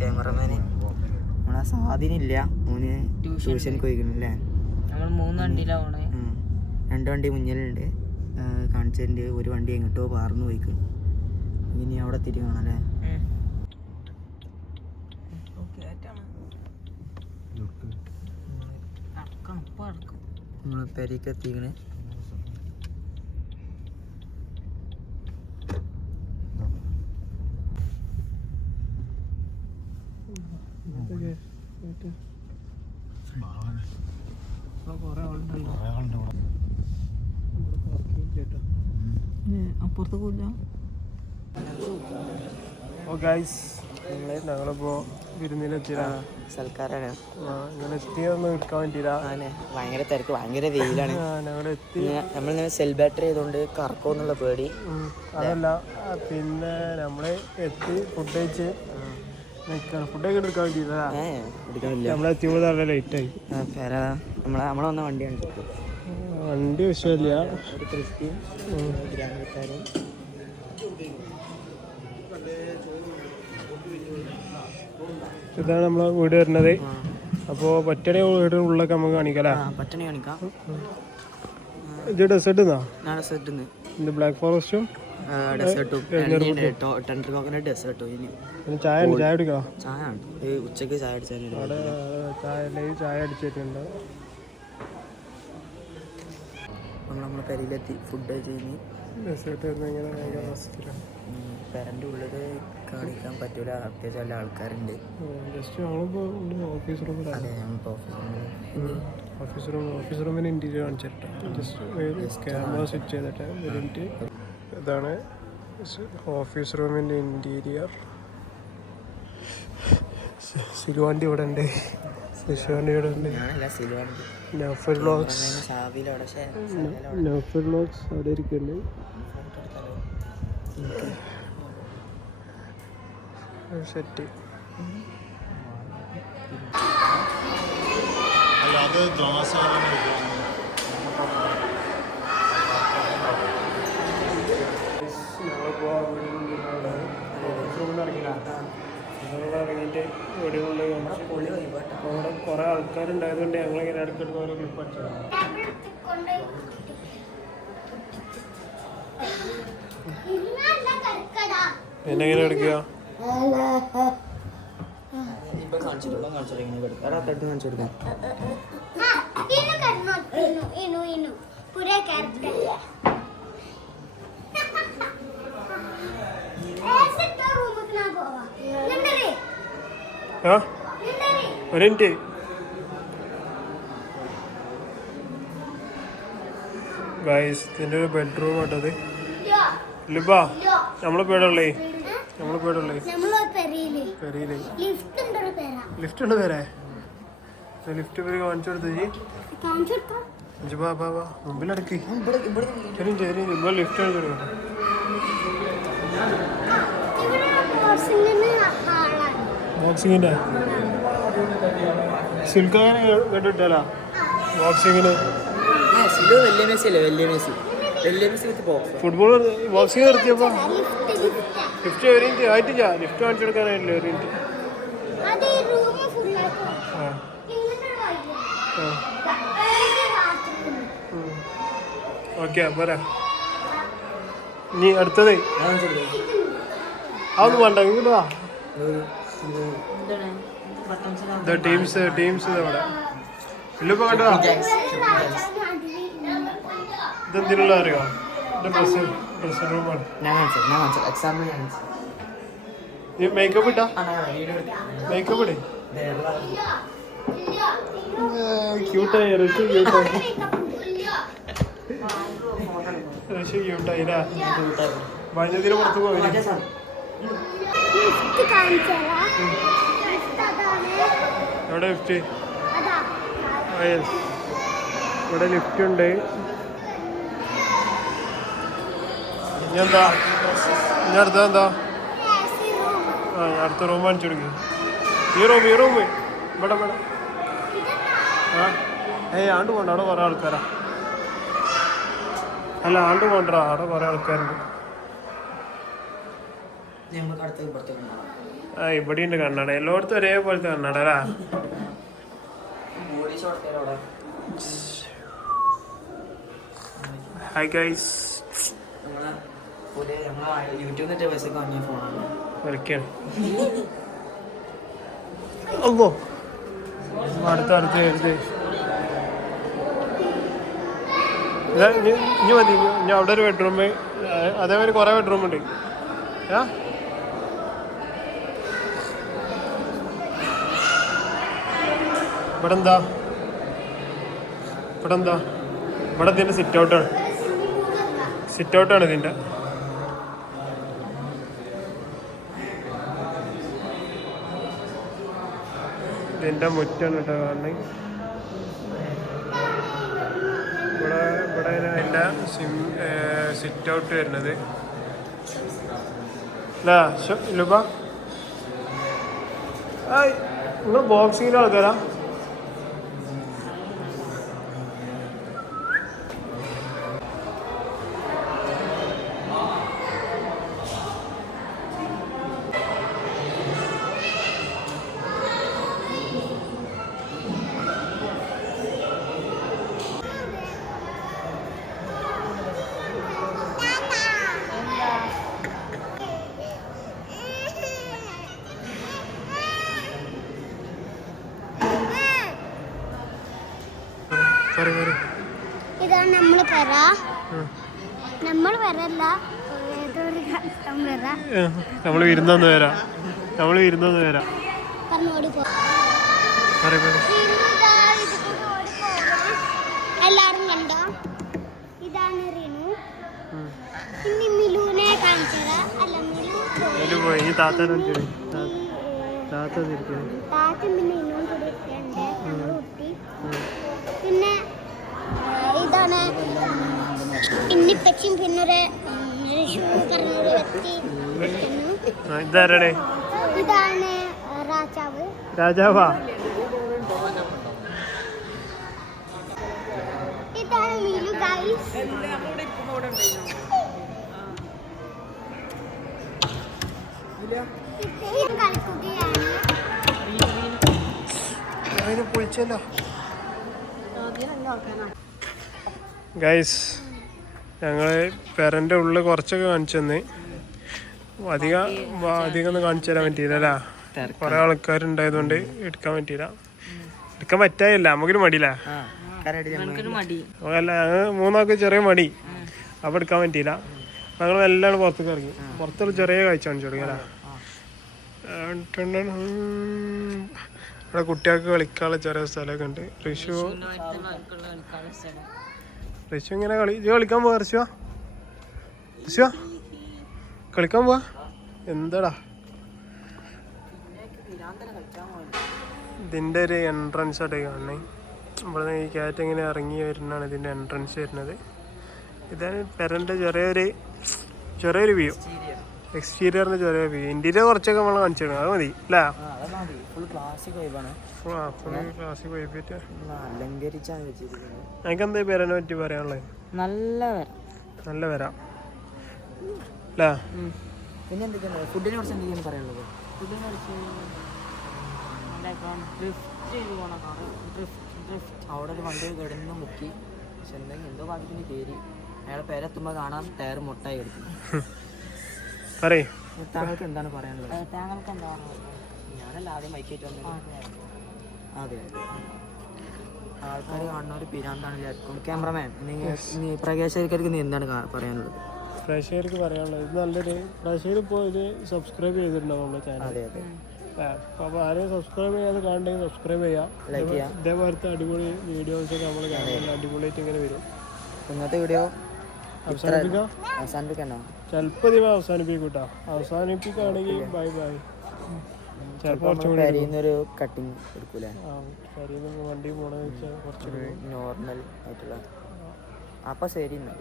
Cameraman. നമ്മളെ സാധനില്ല, ഓന് ട്യൂഷനിക്ക് പോയിക്കണല്ലേ. നമ്മൾ 3 വണ്ടിയിലാണ് പോണേ. 2 വണ്ടി മുന്നിലുണ്ട് കാണിച്ചതിൻ്റെ. ഒരു വണ്ടി എങ്ങോട്ടോ പാർന്നു പോയിക്കും. ഇനി അവിടെ തിരികണം അല്ലേ. നമ്മൾ പെരയ്ക്ക് എത്തിക്കണേ. അപ്പുറത്ത് പോയില്ല. ഞങ്ങളിപ്പോ വിരുന്നിലെത്തിയതാണ്. സൽക്കാരാണ്. എത്തിയൊന്നും എടുക്കാൻ പറ്റിയില്ല. ഭയങ്കര തിരക്ക്, ഭയങ്കര വെയിലാണ്. നമ്മളിങ്ങനെ സെൽ ബാറ്ററി ചെയ്തോണ്ട് കറക്കോന്നുള്ള പേടി. അതല്ല, പിന്നെ നമ്മള് എത്തി ഫുഡ് കഴിച്ച് ഫുഡൊക്കെ എടുക്കാൻ പറ്റിയില്ല. നമ്മളെത്തിയപ്പോൾ നല്ല ലേറ്റ് ആയി. നമ്മളെ വന്ന വണ്ടിയാണ്. വണ്ടി വിഷയമില്ല. ഒരു ക്രിസ്ത്യൻ ഗ്രാമക്കാരും. ഇതാണ് നമ്മളെ വീട് വരുന്നത്. അപ്പോൾ പറ്റണ വീട് ഉള്ളൊക്കെ നമുക്ക് കാണിക്കാം. പറ്റണ കാണിക്കാം. ഇത് ഡെസേർട്ട് ഡെസേർട്ട് ബ്ലാക്ക് ഫോറസ്റ്റും ഡെസേർട്ടും ടെൻഡർ കോക്കനട്ട് ഡെസേർട്ടും. ചായ കുടിക്കണം. ചായ ഉച്ചക്ക് ചായ അടിച്ചാൽ ചായ അടിച്ചിട്ടുണ്ട്. നമ്മളെ കരിയിലെത്തി ഫുഡ് കഴിച്ച് കഴിഞ്ഞ്. ഡെസേർട്ട് പെരൻ്റെ ഉള്ളിൽ കാണിക്കാൻ പറ്റൂല, അത്യാവശ്യം നല്ല ആൾക്കാരുണ്ട്. ഓഫീസ് റൂമിന് ഇന്റീരിയർ കാണിച്ചിട്ട് ജസ്റ്റ് ക്യാമറ സ്വിച്ച് ചെയ്തിട്ട്. ഇതാണ് ഓഫീസ് റൂമിൻ്റെ ഇന്റീരിയർ. സിലുവാണ്ടി ഇവിടെ ഉണ്ട്. സിലുവാണ്ടി ഇവിടെ ഉണ്ട്. നൗഫൽ വ്ലോഗ്സ് അവിടെ ഇരിക്കുന്നുണ്ട്. സെറ്റ് ഇറങ്ങിയിട്ട് വീടുകളിൽ അവിടെ കുറേ ആൾക്കാരുണ്ടായതുകൊണ്ട് ഞങ്ങളിങ്ങനെ ഇടയ്ക്കിടയ്ക്ക് ഓരോ ക്ലിപ്പ് അടിച്ചത്. എന്നെങ്ങനെ എടുക്കുക? ഒരു മിനിറ്റ്. ഗൈസ്, ഇതിൻ്റെ ഒരു ബെഡ്റൂം ആട്ടത്. ലിബാ, നമ്മളിപ്പോ എവിടെയുള്ളേ? ലിഫ്റ്റ് ഉണ്ട് പേരെ. ലിഫ്റ്റ് പേര് കാണിച്ചു കൊടുത്തു. മുമ്പിലടക്കി ഇവിടെ ലിഫ്റ്റ് കാണിച്ചു കൊടുക്കട്ടെ. ബോക്സിങ്ങിന്റെ സിൽക്കാനെ കേട്ടിട്ടാ ബോക്സിങ്ങിന്. ഫുട്ബോൾ ബോക്സിങ് നിർത്തിയപ്പോ ലിഫ്റ്റ് ആയിട്ടില്ല. ലിഫ്റ്റ് കാണിച്ചു കൊടുക്കാനായിട്ടില്ല. ഒരു മിനിറ്റ്. ഓക്കെ പോരാ. ഇനി അടുത്തത് അതൊന്നും വേണ്ട. ഇങ്ങോട്ട് വാ. ടീംസ് അവിടെ ഇല്ലിപ്പോ കണ്ടോ? ഇതെന്തിനുള്ള അറിയോ? ഡ്രസ് റൂമാണ്. നീ മേക്കപ്പ് ഇട്ടാ? മേക്കപ്പ് ഇടേ. ക്യൂട്ടായി ക്യൂട്ടായില്ലേ? വൈദ്യുതിന് പുറത്ത് പോയി. എവിടെ ലിഫ്റ്റ്? ഇവിടെ ലിഫ്റ്റ് ഉണ്ട്. ഇനി എന്താ? ഇനി അടുത്തതെന്താ? അടുത്ത റൂം കാണിച്ചു കൊടുക്കും. ഈ റൂം ഇവിടെ ആണ്ട് പോണ്ട. അവിടെ കുറേ ആൾക്കാരാ. അല്ല, ആണ്ട് പോണ്ടാ. അവിടെ കുറേ ആൾക്കാരുണ്ട്. ആ ഇവിടെ ഉണ്ട് കണ്ണട, എല്ലായിടത്തും ഒരേപോലത്തെ കണ്ണട അല്ലേ? ഹായ് ഗൈസ്, കളിക്കാണ്. അല്ലോ അടുത്ത് എഴുതി ഇനി മതി. ഇനി അവിടെ ഒരു ബെഡ്റൂം, അതേമാതിരി കുറേ ബെഡ്റൂം ഉണ്ട്. ഇവിടെ എന്താ ഇവിടെ ഇതിൻ്റെ സിറ്റ് ഔട്ടാണ് ഇതിൻ്റെ. ഇതിൻ്റെ മുറ്റാണ് കേട്ടോ കാണണേ. ഇവിടെ അതിൻ്റെ സിറ്റ് ഔട്ട് വരുന്നത് അല്ലേ ലുബ? നിങ്ങൾ ബോക്സിങ്ങിൻ്റെ ആൾക്കാരാ? ഇതാണ് നമ്മള് പെര. നമ്മള് വിരുന്നൊന്ന് വരാം. എല്ലാരും കണ്ടോ? ഇതാണ് റിനു. ഇനി മിലുനെ കാണിച്ചത്. അല്ല, മിലു പോയി. താത്ത പിന്നെ ഇന്നും കൂടി കുട്ടി. പിന്നെ ഇതാണ് ഇന്നിപ്പച്ചും പിന്നൊരു പറഞ്ഞൊരു വ്യക്തി. ഇതാണ് രാജാവാ. ഇതാണ് മിലു ഗൈസ്. കളിക്കുകയാണ്. ഗൈസ്, ഞങ്ങള് പെരൻ്റെ ഉള്ളിൽ കുറച്ചൊക്കെ കാണിച്ചു തന്നെ. അധികം ഒന്നും കാണിച്ചു തരാൻ പറ്റിയില്ല അല്ലേ? കുറെ ആൾക്കാരുണ്ടായതുകൊണ്ട് എടുക്കാൻ പറ്റിയില്ല. എടുക്കാൻ പറ്റായില്ല, നമുക്കൊരു മടിയില്ല. അല്ല, മൂന്നാൾക്ക് ചെറിയ മടി, അപ്പം എടുക്കാൻ പറ്റിയില്ല. ഞങ്ങൾ എല്ലാം പുറത്തേക്ക് ഇറങ്ങി. പുറത്തുള്ള ചെറിയ കാഴ്ച കാണിച്ചു തുടങ്ങി അല്ലേ? ഇവിടെ കുട്ടികൾക്ക് കളിക്കാനുള്ള ചെറിയ സ്ഥലമൊക്കെ ഉണ്ട്. ഋഷു ഇങ്ങനെ കളിക്കാൻ പോവാ? ഋഷു കളിക്കാൻ പോവാ? എന്താടാ ഇതിൻ്റെ ഒരു എൻട്രൻസ് ആയിട്ട് കാണണേ. ഇവിടെ ഈ കാറ്റ് ഇങ്ങനെ ഇറങ്ങി വരുന്നതാണ് ഇതിൻ്റെ എൻട്രൻസ് വരുന്നത്. ഇതാണ് പെരൻ്റെ ചെറിയൊരു വ്യൂ. എക്സ്റ്റീരിയറിന് ചെറിയ വ്യൂ. ഇന്റീരിയർ കുറച്ചൊക്കെ നമ്മൾ കാണിച്ചിരുന്നു. അത് മതി അല്ലേ? എനിക്കെന്താ പെരനെ പറ്റി പറയാനുള്ളത്? നല്ല വരാം അല്ലേ? പിന്നെ എന്തൊക്കെയാണ് ഫുഡിനെ കുറിച്ച് എന്തൊക്കെയാണ് പറയാനുള്ളത്? അവിടെ ഒരു വണ്ടി കിടന്ന് മുക്കി. പക്ഷെ എന്തെങ്കിലും എന്തോ ഭാഗ്യത്തിന് കയറി. അയാളെ പേരെത്തുമ്പോൾ കാണാം ടയർ മുട്ടായി എടുക്കുന്നു. താങ്കൾക്ക് എന്താണ് പറയാനുള്ളത്? ഞാനല്ല ആദ്യം മൈക്കേറ്റ് വന്നത്. അതെ, ആൾക്കാർ കാണുന്ന ഒരു പിരാന്താണ് വിചാരിക്കും. ക്യാമറമാൻ പ്രകാശകരിക്കാർക്ക് നീ എന്താണ് പറയാനുള്ളത്? പ്രേക്ഷകർക്ക് പറയാനുള്ളത് ഇത് നല്ലൊരു പ്രേക്ഷകർ ഇപ്പോൾ ഇത് സബ്സ്ക്രൈബ് ചെയ്തിട്ടുണ്ടാവും നമ്മുടെ ചാനൽ. അതെ അതെ. അപ്പോൾ ആരെയും സബ്സ്ക്രൈബ് ചെയ്യാതെ കാണണമെങ്കിൽ സബ്സ്ക്രൈബ് ചെയ്യാം. ഇതേപോലത്തെ അടിപൊളി വീഡിയോസൊക്കെ നമ്മൾ കാണാൻ അടിപൊളിയായിട്ട് ഇങ്ങനെ വരും. ഇന്നത്തെ വീഡിയോ അവസാനിപ്പിക്കാം. ചിലപ്പോൾ ഇതിനെ അവസാനിപ്പിക്കൂട്ടോ. അവസാനിപ്പിക്കുകയാണെങ്കിൽ ബൈ ബൈ. ചിലപ്പോൾ കുറച്ചുകൂടി കട്ടിങ് എടുക്കൂലേ? വണ്ടി പോണെന്ന് വെച്ചാൽ കുറച്ചുകൂടി നോർമൽ ആയിട്ടുള്ള. അപ്പോൾ ശരി എന്നാൽ.